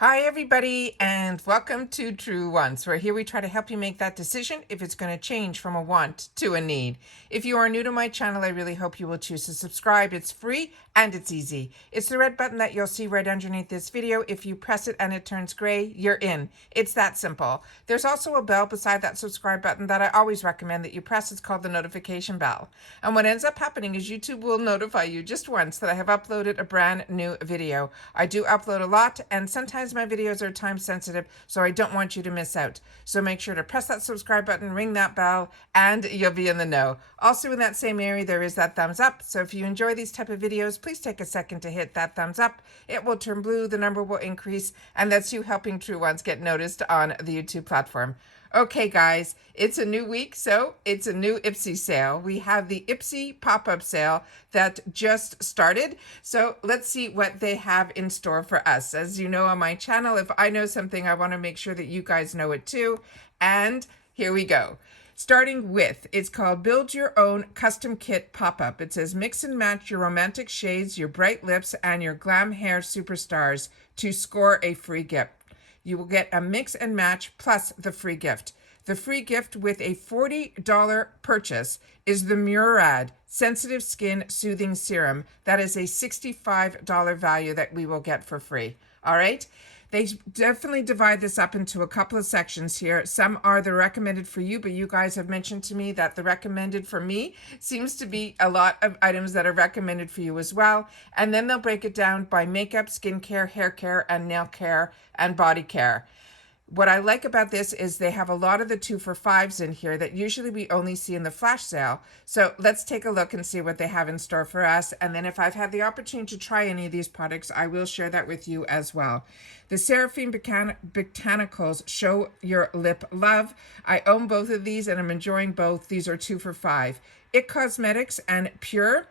Hi everybody, and welcome to True Wants, where here we try to help you make that decision if it's going to change from a want to a need. If you are new to my channel, I really hope you will choose to subscribe. It's free and it's easy. It's the red button that you'll see right underneath this video. If you press it and it turns gray, you're in. It's that simple. There's also a bell beside that subscribe button that I always recommend that you press. It's called the notification bell. And what ends up happening is YouTube will notify you just once that I have uploaded a brand new video. I do upload a lot, and sometimes my videos are time sensitive, so I don't want you to miss out. So make sure to press that subscribe button, ring that bell, and you'll be in the know. Also in that same area, there is that thumbs up. So if you enjoy these type of videos, please take a second to hit that thumbs up. It will turn blue, the number will increase, and that's you helping True Ones get noticed on the YouTube platform. Okay, guys, it's a new week, so it's a new IPSY sale. We have the IPSY pop-up sale that just started. So let's see what they have in store for us. As you know on my channel, if I know something, I want to make sure that you guys know it too. And here we go. Starting with, it's called Build Your Own Custom Kit Pop-Up. It says mix and match your romantic shades, your bright lips, and your glam hair superstars to score a free gift. You will get a mix and match plus the free gift. The free gift with a $40 purchase is the MURAD Sensitive Skin Soothing Serum. That is a $65 value that we will get for free. All right? They definitely divide this up into a couple of sections here. Some are the recommended for you, but you guys have mentioned to me that the recommended for me seems to be a lot of items that are recommended for you as well. And then they'll break it down by makeup, skincare, hair care, and nail care, and body care. What I like about this is they have a lot of the 2 for $5s in here that usually we only see in the flash sale. So let's take a look and see what they have in store for us. And then if I've had the opportunity to try any of these products, I will share that with you as well. The Seraphine Botanicals Show Your Lip Love. I own both of these and I'm enjoying both. These are 2 for $5. IT Cosmetics and Pure.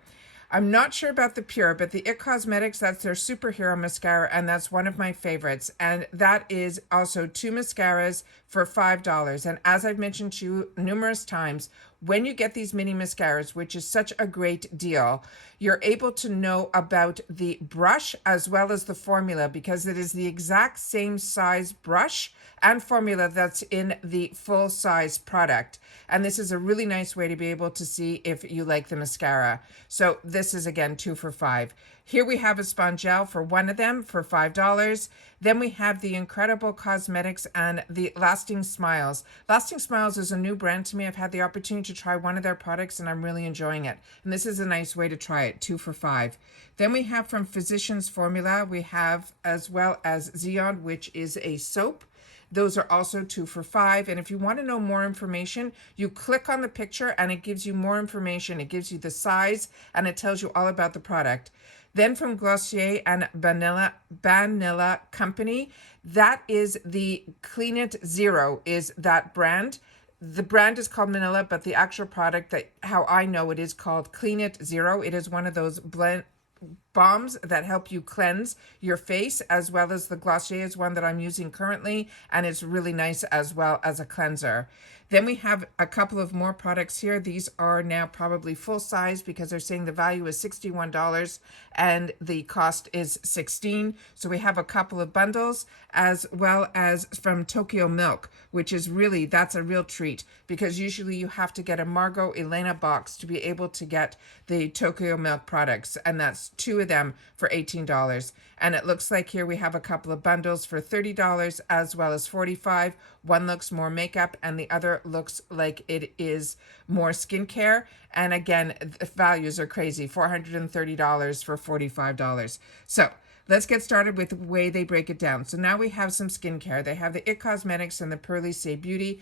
I'm not sure about the Pure, but the IT Cosmetics, that's their superhero mascara, and that's one of my favorites. And that is also 2 mascaras for $5. And as I've mentioned to you numerous times, when you get these mini mascaras, which is such a great deal, you're able to know about the brush as well as the formula, because it is the exact same size brush and formula that's in the full size product. And this is a really nice way to be able to see if you like the mascara. So this is again 2 for $5. Here we have a sponge gel for one of them for $5. Then we have the Incredible Cosmetics and the Lasting Smiles. Lasting Smiles is a new brand to me. I've had the opportunity to try one of their products and I'm really enjoying it. And this is a nice way to try it, 2 for $5. Then we have from Physicians Formula, we have as well as Xeon, which is a soap. Those are also 2 for $5. And if you want to know more information, you click on the picture and it gives you more information. It gives you the size and it tells you all about the product. Then from Glossier and Vanilla Company, that is the Clean It Zero is that brand. The brand is called Manila, but the actual product, that how I know it, is called Clean It Zero. It is one of those balms that help you cleanse your face, as well as the Glossier is one that I'm using currently, and it's really nice as well as a cleanser. Then we have a couple of more products here. These are now probably full size because they're saying the value is $61 and the cost is $16. So we have a couple of bundles, as well as from Tokyo Milk, which is really, that's a real treat, because usually you have to get a Margot Elena box to be able to get the Tokyo Milk products, and that's 2 of them for $18. And it looks like here we have a couple of bundles for $30 as well as $45. One looks more makeup and the other looks like it is more skincare. And again, the values are crazy, $430 for $45. So let's get started with the way they break it down. So now we have some skincare. They have the IT Cosmetics and the Pacifica Beauty.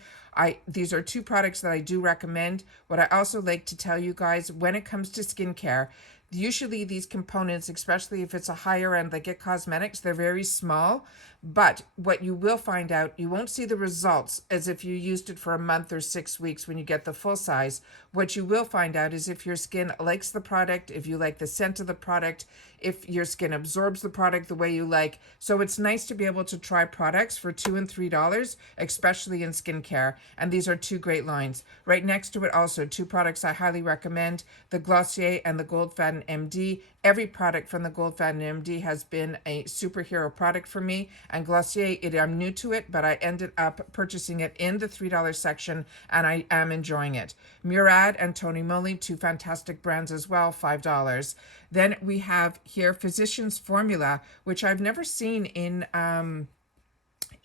These are 2 products that I do recommend. What I also like to tell you guys, when it comes to skincare, usually these components, especially if it's a higher end like IT Cosmetics, they're very small. But what you will find out, you won't see the results as if you used it for a month or 6 weeks when you get the full size. What you will find out is if your skin likes the product, if you like the scent of the product, if your skin absorbs the product the way you like. So it's nice to be able to try products for $2 and $3, especially in skincare. And these are 2 great lines. Right next to it also 2 products I highly recommend, the Glossier and the Gold Fountain MD. Every product from the Gold Fountain MD has been a superhero product for me. And Glossier, I'm new to it, but I ended up purchasing it in the $3 section, and I am enjoying it. MURAD and Tony Moly, two fantastic brands as well, $5. Then we have here Physicians Formula, which I've never seen in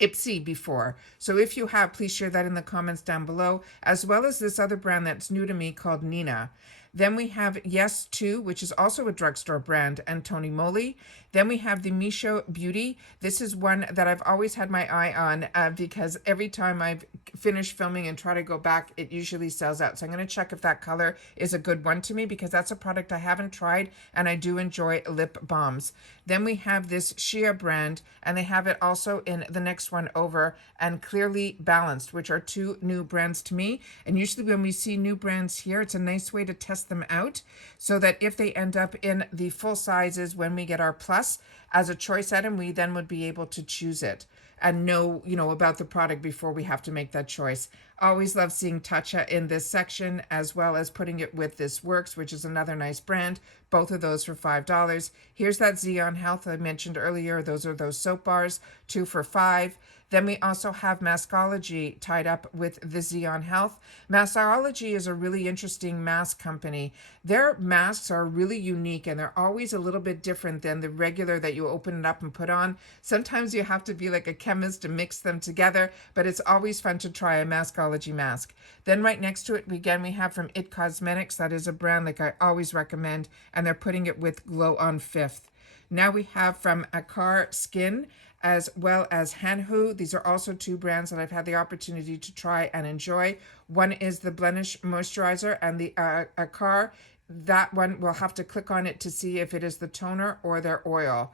IPSY before. So if you have, please share that in the comments down below, as well as this other brand that's new to me called Nina. Then we have Yes To, which is also a drugstore brand, and Tony Moly. Then we have the Misho Beauty. This is one that I've always had my eye on because every time I've finished filming and try to go back, it usually sells out. So I'm going to check if that color is a good one to me, because that's a product I haven't tried, and I do enjoy lip balms. Then we have this Shea brand, and they have it also in the next one over, and Clearly Balanced, which are two new brands to me. And usually when we see new brands here, it's a nice way to test them out, so that if they end up in the full sizes when we get our plus as a choice item, we then would be able to choose it and know, about the product before we have to make that choice. Always love seeing Tatcha in this section, as well as putting it with This Works, which is another nice brand. Both of those for $5. Here's that Xeon Health I mentioned earlier. Those are those soap bars, 2 for $5. Then we also have Maskology tied up with the Xeon Health. Maskology is a really interesting mask company. Their masks are really unique, and they're always a little bit different than the regular that you open it up and put on. Sometimes you have to be like a chemist to mix them together, but it's always fun to try a Maskology mask. Then right next to it, again, we have from IT Cosmetics. That is a brand like I always recommend, and they're putting it with Glow on Fifth. Now we have from Akar Skin, as well as Hanhu. These are also two brands that I've had the opportunity to try and enjoy. One is the Blemish Moisturizer, and the Akar, that one we'll have to click on it to see if it is the toner or their oil.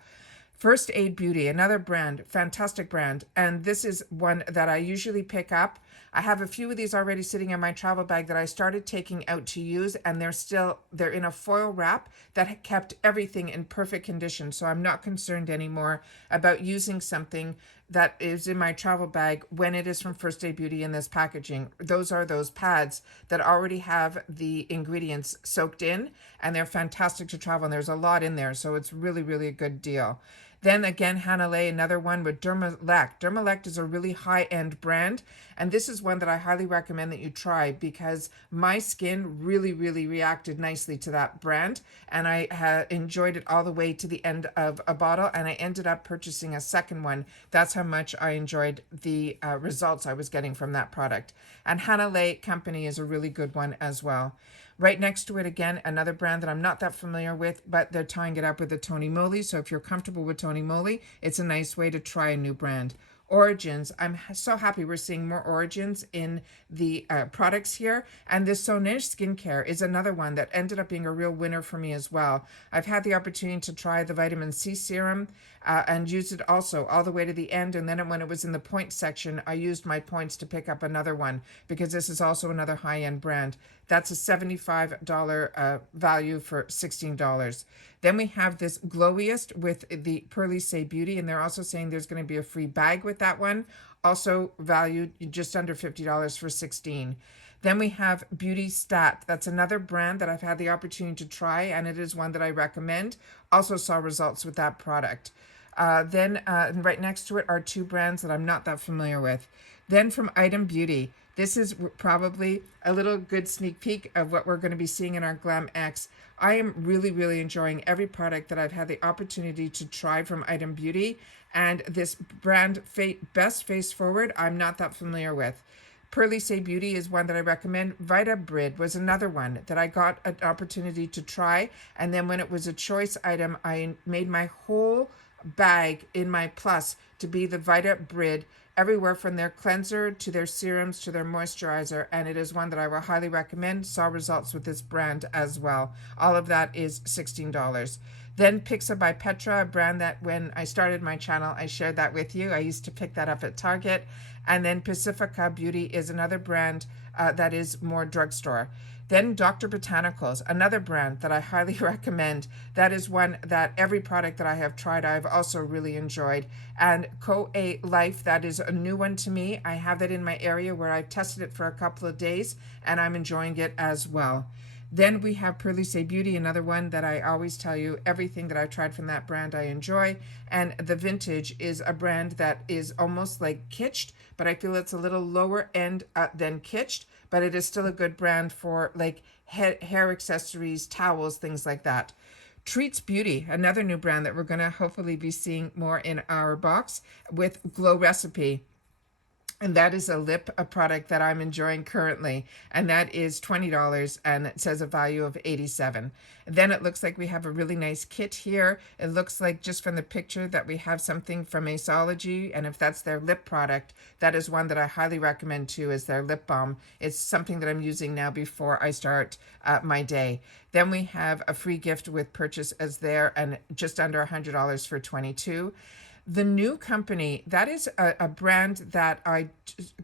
First Aid Beauty, another brand, fantastic brand, and this is one that I usually pick up. I have a few of these already sitting in my travel bag that I started taking out to use, and they're in a foil wrap that kept everything in perfect condition. So I'm not concerned anymore about using something that is in my travel bag when it is from First Aid Beauty in this packaging. Those are those pads that already have the ingredients soaked in, and they're fantastic to travel, and there's a lot in there, so it's really, really a good deal. Then again, Hanalei, another one with Dermalect. Dermalect is a really high-end brand, and this is one that I highly recommend that you try, because my skin really, really reacted nicely to that brand, and I enjoyed it all the way to the end of a bottle, and I ended up purchasing a second one. That's how much I enjoyed the results I was getting from that product. And Hanalei Company is a really good one as well. Right next to it, again, another brand that I'm not that familiar with, but they're tying it up with the Tony Moly. So if you're comfortable with Tony Moly, it's a nice way to try a new brand. Origins, I'm so happy we're seeing more Origins in the products here. And this Soneige skincare is another one that ended up being a real winner for me as well. I've had the opportunity to try the vitamin C serum and used it also all the way to the end. And then when it was in the points section, I used my points to pick up another one, because this is also another high-end brand. That's a $75 value for $16. Then we have this Glowiest with the Pearly Beauty, and they're also saying there's going to be a free bag with that one, also valued just under $50 for $16. Then we have Beauty Stat. That's another brand that I've had the opportunity to try, and it is one that I recommend. Also saw results with that product. Then right next to it are two brands that I'm not that familiar with. Then from Item Beauty, this is probably a little good sneak peek of what we're going to be seeing in our Glam X. I am really, really enjoying every product that I've had the opportunity to try from Item Beauty. And this brand, Best Face Forward, I'm not that familiar with. Pearly Beauty is one that I recommend. Vita Brid was another one that I got an opportunity to try. And then when it was a choice item, I made my whole bag in my plus to be the Vita Brid, everywhere from their cleanser to their serums to their moisturizer, and it is one that I will highly recommend. Saw results with this brand as well. All of that is $16. Then Pixa by Petra, a brand that when I started my channel, I shared that with you. I used to pick that up at Target. And then Pacifica Beauty is another brand that is more drugstore. Then Dr. Botanicals, another brand that I highly recommend. That is one that every product that I have tried, I've also really enjoyed. And Co-A Life, that is a new one to me. I have that in my area where I've tested it for a couple of days, and I'm enjoying it as well. Then we have Pacifica Beauty, another one that I always tell you, everything that I've tried from that brand I enjoy. And the Vintage is a brand that is almost like kitsched, but I feel it's a little lower end than kitsched, but it is still a good brand for like hair accessories, towels, things like that. Treats Beauty, another new brand that we're going to hopefully be seeing more in our box with Glow Recipe. And that is a product that I'm enjoying currently. And that is $20 and it says a value of 87. Then it looks like we have a really nice kit here. It looks like just from the picture that we have something from Aceology. And if that's their lip product, that is one that I highly recommend too, is their lip balm. It's something that I'm using now before I start my day. Then we have a free gift with purchase as there and just under $100 for 22. The new company, that is a brand that I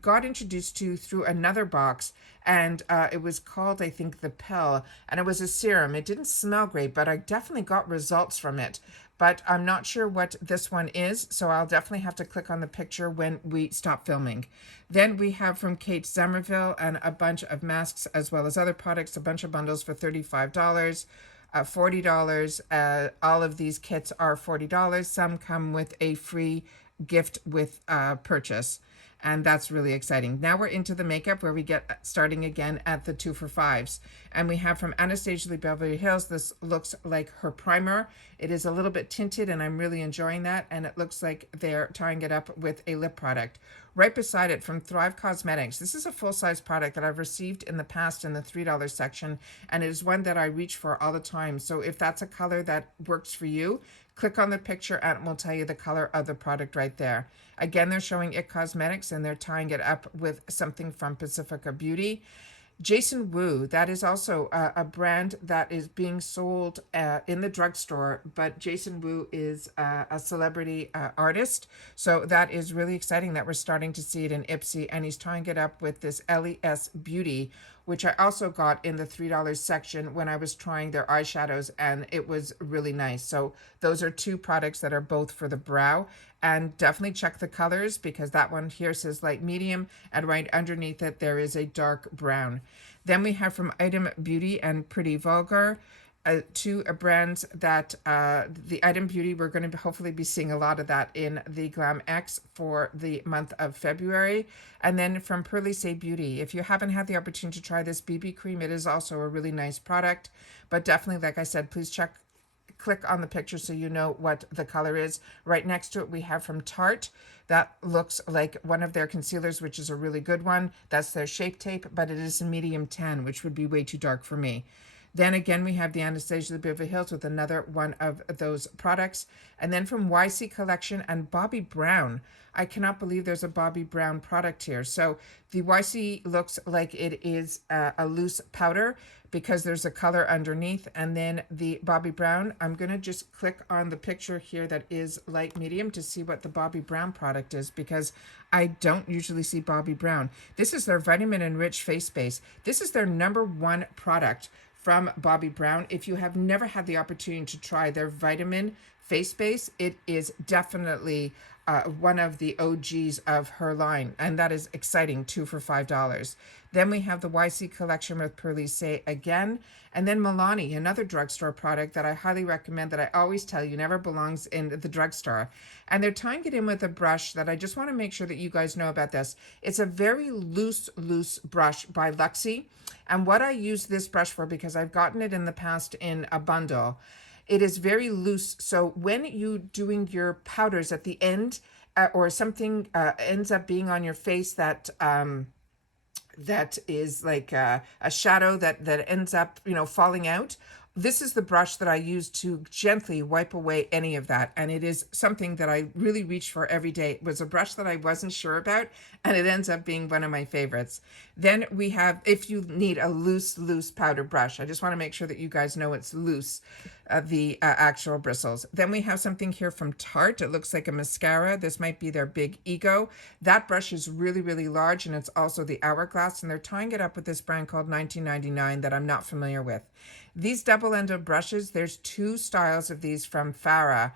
got introduced to through another box, and it was called, I think, the Pill, and it was a serum. It didn't smell great, but I definitely got results from it. But I'm not sure what this one is, so I'll definitely have to click on the picture when we stop filming. Then we have from Kate Somerville and a bunch of masks as well as other products, a bunch of bundles for $35. $40. All of these kits are $40. Some come with a free gift with purchase. And that's really exciting. Now we're into the makeup where we get starting again at the 2 for $5s. And we have from Anastasia Beverly Hills, this looks like her primer. It is a little bit tinted and I'm really enjoying that. And it looks like they're tying it up with a lip product. Right beside it from Thrive Cosmetics. This is a full-size product that I've received in the past in the $3 section. And it is one that I reach for all the time. So if that's a color that works for you, click on the picture and it will tell you the color of the product right there. Again, they're showing IT Cosmetics and they're tying it up with something from Pacifica Beauty. Jason Wu, that is also a brand that is being sold in the drugstore, but Jason Wu is a celebrity artist. So that is really exciting that we're starting to see it in IPSY, and he's tying it up with this LES Beauty, which I also got in the $3 section when I was trying their eyeshadows, and it was really nice. So those are two products that are both for the brow, and definitely check the colors because that one here says light medium, and right underneath it there is a dark brown. Then we have from Item Beauty and Pretty Vulgar, two brands that the Item Beauty, we're going to hopefully be seeing a lot of that in the Glam X for the month of February. And then from Pacifica Beauty, if you haven't had the opportunity to try this BB cream, it is also a really nice product. But definitely, like I said, please click on the picture so you know what the color is. Right next to it, we have from Tarte. That looks like one of their concealers, which is a really good one. That's their Shape Tape, but it is a medium 10, which would be way too dark for me. Then again, we have the Anastasia Beverly Hills with another one of those products. And then from YC Collection and Bobbi Brown. I cannot believe there's a Bobbi Brown product here. So the YC looks like it is a loose powder because there's a color underneath. And then the Bobbi Brown, I'm going to just click on the picture here that is light medium to see what the Bobbi Brown product is, because I don't usually see Bobbi Brown. This is their Vitamin Enriched Face Base. This is their #1 product from Bobbi Brown. If you have never had the opportunity to try their Vitamin Face Base, it is definitely one of the OGs of her line, and that is exciting, 2 for $5. Then we have the YC Collection with Pacifica again, and then Milani, another drugstore product that I highly recommend, that I always tell you never belongs in the drugstore. And they're tying it in with a brush that I just want to make sure that you guys know about this. It's a very loose brush by Luxie. And what I use this brush for, because I've gotten it in the past in a bundle, it is very loose. So when you doing your powders at the end, or something ends up being on your face that that is like a shadow that ends up, falling out, this is the brush that I use to gently wipe away any of that. And it is something that I really reach for every day. It was a brush that I wasn't sure about, and it ends up being one of my favorites. Then we have, if you need a loose powder brush, I just want to make sure that you guys know it's loose, the actual bristles. Then we have something here from Tarte. It looks like a mascara. This might be their Big Ego. That brush is really large, and it's also the Hourglass, and they're tying it up with this brand called 1999 that I'm not familiar with. These double-ended brushes, there's two styles of these from Farah.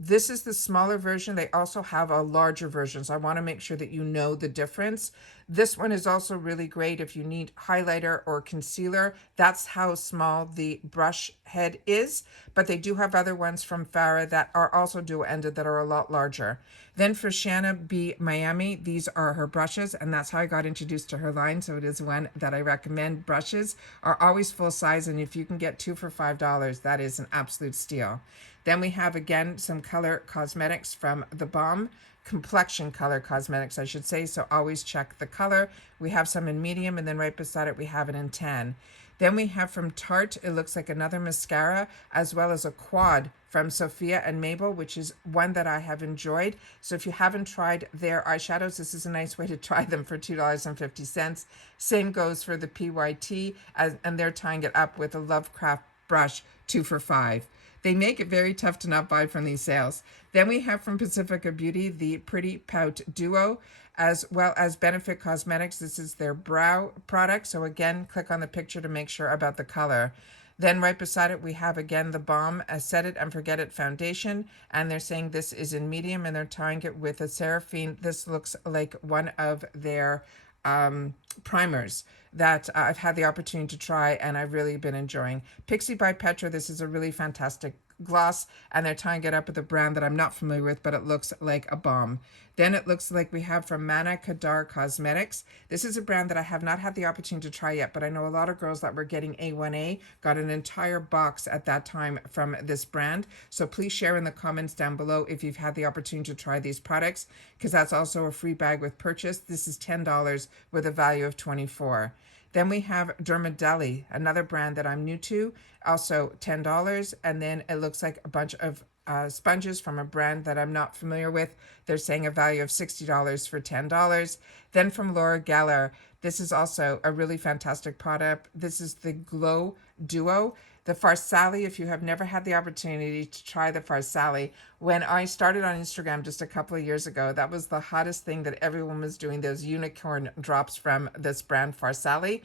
This is the smaller version. They also have a larger version, so I want to make sure that you know the difference. This one is also really great if you need highlighter or concealer. That's how small the brush head is, but they do have other ones from Farah that are also dual-ended that are a lot larger. Then for Shanna B. Miami, these are her brushes, and that's how I got introduced to her line, so it is one that I recommend. Brushes are always full size, and if you can get 2 for $5, that is an absolute steal. Then we have, again, some color cosmetics from The Balm. Complexion color cosmetics, I should say, so always check the color. We have some in medium, and then right beside it, we have it in tan. Then we have from Tarte, it looks like another mascara, as well as a quad from Sophia and Mabel, which is one that I have enjoyed. So if you haven't tried their eyeshadows, this is a nice way to try them for $2.50. Same goes for the PYT, and they're tying it up with a Lovecraft brush, 2 for $5. They make it very tough to not buy from these sales. Then we have from Pacifica Beauty the Pretty Pout Duo, as well as Benefit Cosmetics. This is their brow product. So again, click on the picture to make sure about the color. Then right beside it, we have again the Balm Set It and Forget It foundation. And they're saying this is in medium, and they're tying it with a Seraphine. This looks like one of their primers that I've had the opportunity to try, and I've really been enjoying. Pixie by Petra, this is a really fantastic gloss, and they're tying it up with a brand that I'm not familiar with, but it looks like a bomb. Then it looks like we have from Mana Kadar Cosmetics. This is a brand that I have not had the opportunity to try yet, but I know a lot of girls that were getting A1A got an entire box at that time from this brand. So please share in the comments down below if you've had the opportunity to try these products, because that's also a free bag with purchase. This is $10 with a value of $24. Then we have Dermadeli, another brand that I'm new to, also $10. And then it looks like a bunch of sponges from a brand that I'm not familiar with. They're saying a value of $60 for $10. Then from Laura Geller, this is also a really fantastic product. This is the Glow Duo. The Farsali, if you have never had the opportunity to try the Farsali, when I started on Instagram just a couple of years ago, that was the hottest thing that everyone was doing, those unicorn drops from this brand Farsali.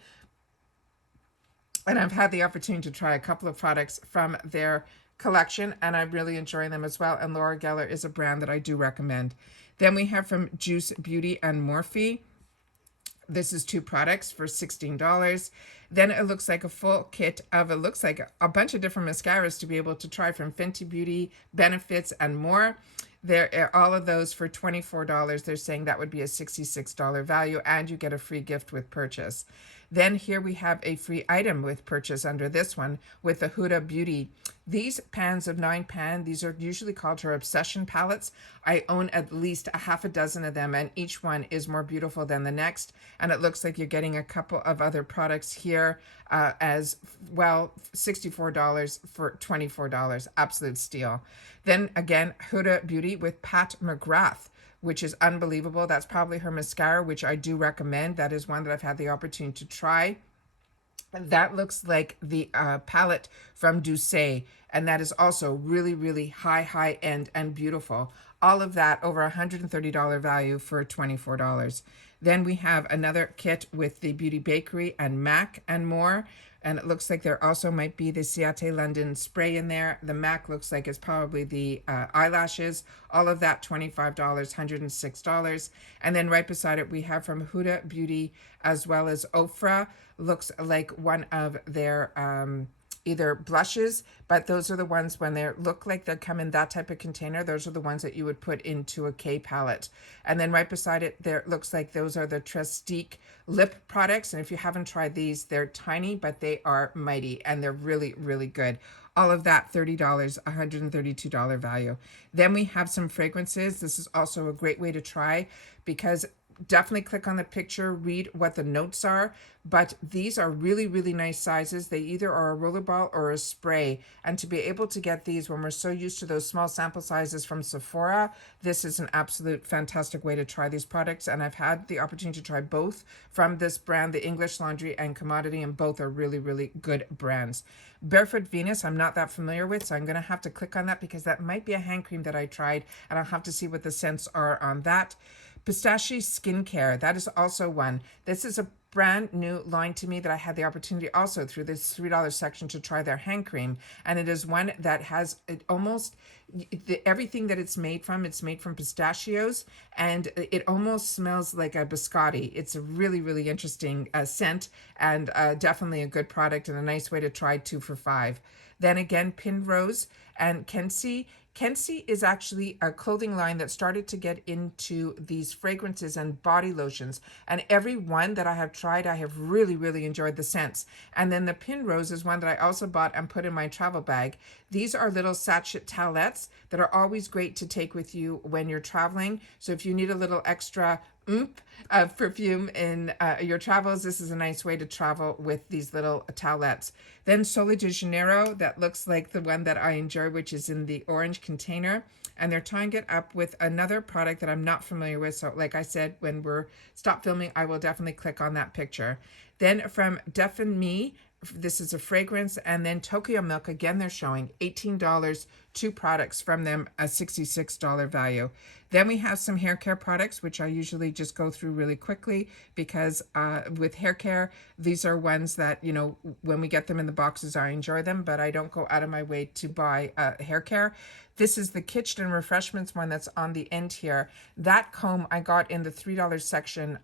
And I've had the opportunity to try a couple of products from their collection, and I'm really enjoying them as well. And Laura Geller is a brand that I do recommend. Then we have from Juice Beauty and Morphe. This is 2 products for $16. Then it looks like a full kit of, it looks like a bunch of different mascaras to be able to try from Fenty Beauty, Benefits, and more. There are all of those for $24. They're saying that would be a $66 value, and you get a free gift with purchase. Then here we have a free item with purchase under this one with the Huda Beauty. These pans of 9 pan, these are usually called her Obsession palettes. I own at least a half a dozen of them, and each one is more beautiful than the next. And it looks like you're getting a couple of other products here as well, $64 for $24, absolute steal. Then again, Huda Beauty with Pat McGrath, which is unbelievable. That's probably her mascara, which I do recommend. That is one that I've had the opportunity to try. That looks like the palette from Douce, and that is also really, really high end and beautiful. All of that over $130 value for $24. Then we have another kit with the Beauty Bakery and MAC and more. And it looks like there also might be the Ciate London spray in there. The MAC looks like it's probably the eyelashes. All of that $25, $106. And then right beside it, we have from Huda Beauty as well as Ofra. Looks like one of their either blushes, but those are the ones when they look like they come in that type of container. Those are the ones that you would put into a K palette. And then right beside it, there looks like those are the Trestique lip products. And if you haven't tried these, they're tiny, but they are mighty, and they're really, really good. All of that $30, $132 value. Then we have some fragrances. This is also a great way to try, because definitely click on the picture, read what the notes are, but these are really, really nice sizes. They either are a rollerball or a spray, and to be able to get these when we're so used to those small sample sizes from Sephora, this is an absolute fantastic way to try these products. And I've had the opportunity to try both from this brand, the English Laundry and Commodity, and both are really, really good brands. Barefoot Venus, I'm not that familiar with, so I'm going to have to click on that, because that might be a hand cream that I tried, and I'll have to see what the scents are on that. Pistachio Skincare, that is also one. This is a brand new line to me that I had the opportunity also through this $3 section to try their hand cream. And it is one that has everything that it's made from pistachios, and it almost smells like a biscotti. It's a really, really interesting scent, and definitely a good product and a nice way to try 2 for $5. Then again, Penrose and Kenzie. Kenzie is actually a clothing line that started to get into these fragrances and body lotions. And every one that I have tried, I have really, really enjoyed the scents. And then the Penrose is one that I also bought and put in my travel bag. These are little sachet towelettes that are always great to take with you when you're traveling. So if you need a little extra oomph of perfume in your travels, this is a nice way to travel with these little towelettes. Then Sole de Janeiro, that looks like the one that I enjoy, which is in the orange container. And they're tying it up with another product that I'm not familiar with. So like I said, when we're stop filming, I will definitely click on that picture. Then from Def and Me, this is a fragrance. And then Tokyo Milk, again, they're showing $18, 2 products from them, a $66 value. Then we have some hair care products, which I usually just go through really quickly because with hair care, these are ones that, you know, when we get them in the boxes, I enjoy them, but I don't go out of my way to buy hair care. This is the Kitchen Refreshments one that's on the end here. That comb I got in the $3 section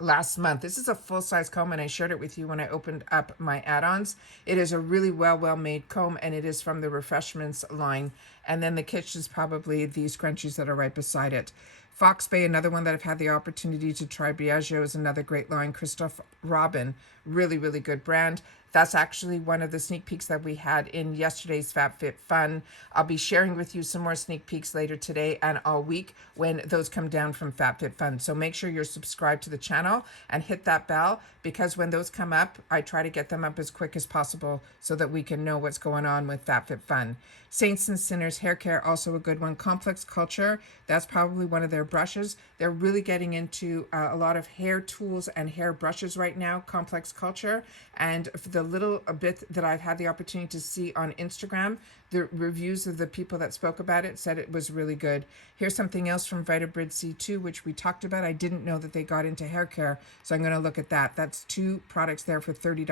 last month. This is a full-size comb, and I shared it with you when I opened up my add-ons. It is a really well-made comb, and it is from the Refreshments line. And then the Kitsch is probably the scrunchies that are right beside it. Fox Bay, another one that I've had the opportunity to try. Biagio is another great line. Christophe Robin, really, really good brand. That's actually one of the sneak peeks that we had in yesterday's FabFitFun. I'll be sharing with you some more sneak peeks later today and all week when those come down from FabFitFun. So make sure you're subscribed to the channel and hit that bell, because when those come up, I try to get them up as quick as possible so that we can know what's going on with FabFitFun. Saints and Sinners Hair Care, also a good one. Complex Culture, that's probably one of their brushes. They're really getting into a lot of hair tools and hair brushes right now, Complex Culture. And for the little bit that I've had the opportunity to see on Instagram, the reviews of the people that spoke about it said it was really good. Here's something else from Vitabrid C2, which we talked about. I didn't know that they got into hair care, so I'm going to look at that. That's 2 products there for $30,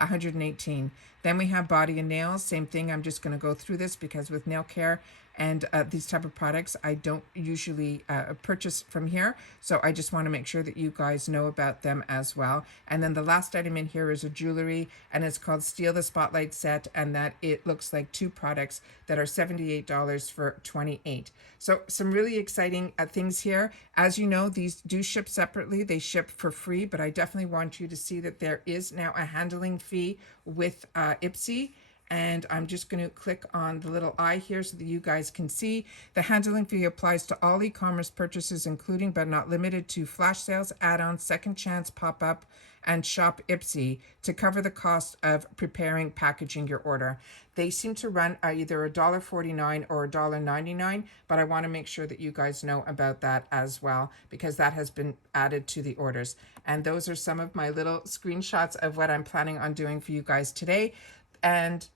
$118. Then we have Body and Nails, same thing. I'm just going to go through this because with nail care and these type of products, I don't usually purchase from here. So I just want to make sure that you guys know about them as well. And then the last item in here is a jewelry, and it's called Steal the Spotlight Set, and that it looks like 2 products that are $78 for $28. So some really exciting things here. As you know, these do ship separately. They ship for free, but I definitely want you to see that there is now a handling fee with IPSY. And I'm just going to click on the little eye here so that you guys can see. The handling fee applies to all e-commerce purchases, including but not limited to flash sales, add-ons, second chance, pop-up, and shop IPSY to cover the cost of preparing, packaging your order. They seem to run either $1.49 or $1.99, but I want to make sure that you guys know about that as well, because that has been added to the orders. And those are some of my little screenshots of what I'm planning on doing for you guys today. And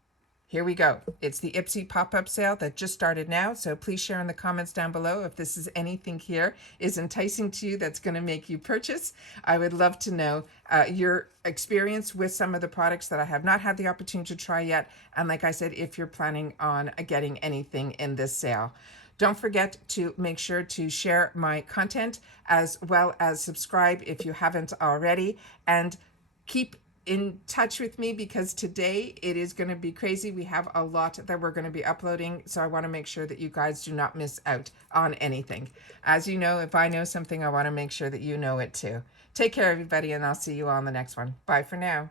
here we go. It's the IPSY pop-up sale that just started now. So please share in the comments down below if this is anything here is enticing to you that's going to make you purchase. I would love to know your experience with some of the products that I have not had the opportunity to try yet. And like I said, if you're planning on getting anything in this sale. Don't forget to make sure to share my content as well as subscribe if you haven't already. And keep in touch with me, because today it is going to be crazy. We have a lot that we're going to be uploading, so I want to make sure that you guys do not miss out on anything. As you know, if I know something, I want to make sure that you know it too. Take care, everybody, and I'll see you on the next one. Bye for now.